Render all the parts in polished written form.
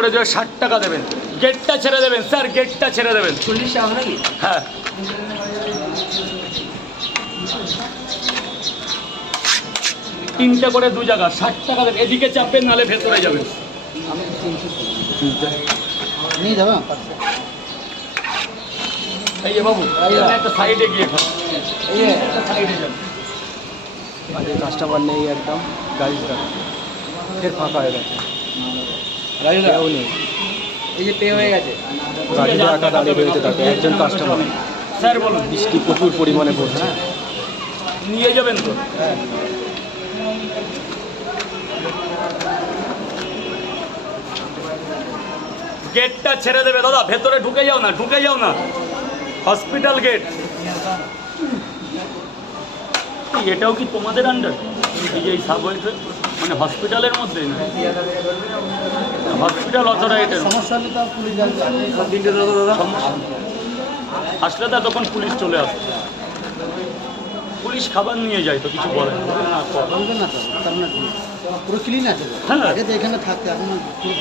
করে দেবে 60 টাকা দেবেন, গেটটা ছেড়ে দেবেন স্যার, গেটটা ছেড়ে দেবেন। 40 টাকা নাকি? হ্যাঁ, তিনটে করে 2 জায়গা 60 টাকা দেবেন। এদিকে চাপবেন, নালে ভেতরে যাবেন। নিয়ে যাবো এই যে বাবু, একটা সাইডে গিয়ে খাও, এই একটা সাইডে যান। আরে কাস্টমার নেই একদম, গাড়িটা ফের ফাঁকা হয়ে গেছে, কেউ নেই। এই যে পে হয়ে গেছে, গাড়িটা একা দাঁড়িয়ে রয়েছে, তাতে একজন কাস্টমার। স্যার বলুন, বৃষ্টি প্রচুর পরিমাণে পড়ছে। নিয়ে যাবেন তো? গেটটা ছেড়ে দেবে দাদা, ভেতরে ঢুকে যাও না, ঢুকে যাও না। হসপিটাল গেট, এটাও কি তোমাদের আন্ডার? এই যে সাবওয়েতে, মানে হসপিটালের মধ্যে না, হসপিটাল অথরাইটের আসলে তো তখন পুলিশ চলে আসে, পুলিশ খাবার নিয়ে যায় তো কিছু বলে না। পুরো ক্লিন আছে, হ্যাঁ আগে তো এখানে থাকতে এখন।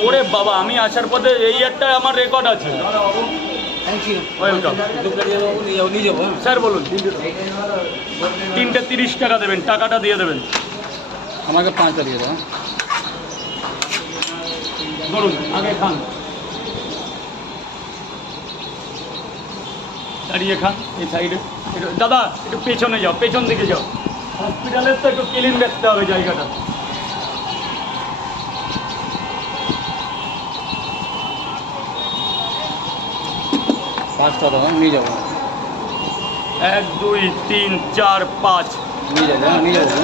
ওরে বাবা, আমি আসার পথে এই একটা আমার রেকর্ড আছে। ওয়েলকাম স্যার, বলুন। 3টে 30 টাকা দেবেন, টাকাটা দিয়ে দেবেন। আমাকে 5টা দিয়ে দাও। ধরুন, আগে খান, দাঁড়িয়ে খান এই সাইডে। দাদা একটু পেছনে যাও, পেছন দিকে যাও, হসপিটালের তো একটু ক্লিন রাখতে হবে জায়গাটা। পাঁচটা দাও, নিয়ে যাবো। 1 2 3 4 5 নিয়ে যাবো, নিয়ে যাবো।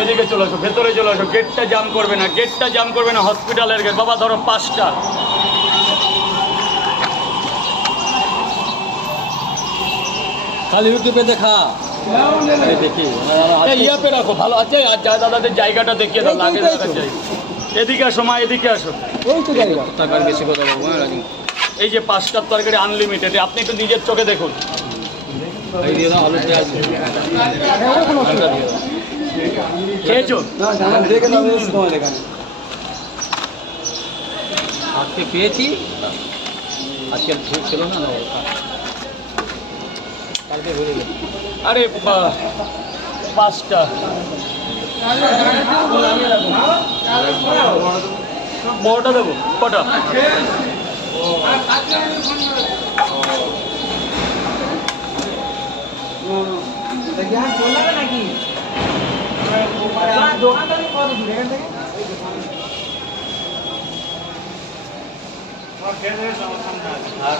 এদিকে চলে আসো, ভেতরে চলে আসো, গেটটা জাম করবে না, গেটটা জাম করবে না, হসপিটালের গেট। বাবা ধরো 5টা। খালি ইউটিউবে দেখা দেখি, ইয়া পে রাখো, ভালো আছে। আর যা দাদাদের জায়গাটা দেখিয়ে দাও, লাগে দেখার জায়গা। এদিকে আসো মা, এদিকে আসো। ওই তো জায়গা। টাকার বেশি কথা বলবো না রাজু। এই যে 5টার তরকারি আনলিমিটেড, আপনি একটু নিজের চোখে দেখুন। এই দিয়ে দাও, আলু পেঁয়াজ খেয়েছো? দেখে দাও, সময় দেখানে আজকে পেয়েছি, আজকে ঠিক ছিল না, কালকে হয়ে গেছে। আরে 5টা বড়টা দেবো, কটা? নাকি দোকানদারি কত দূর এখান থেকে? হ্যাঁ,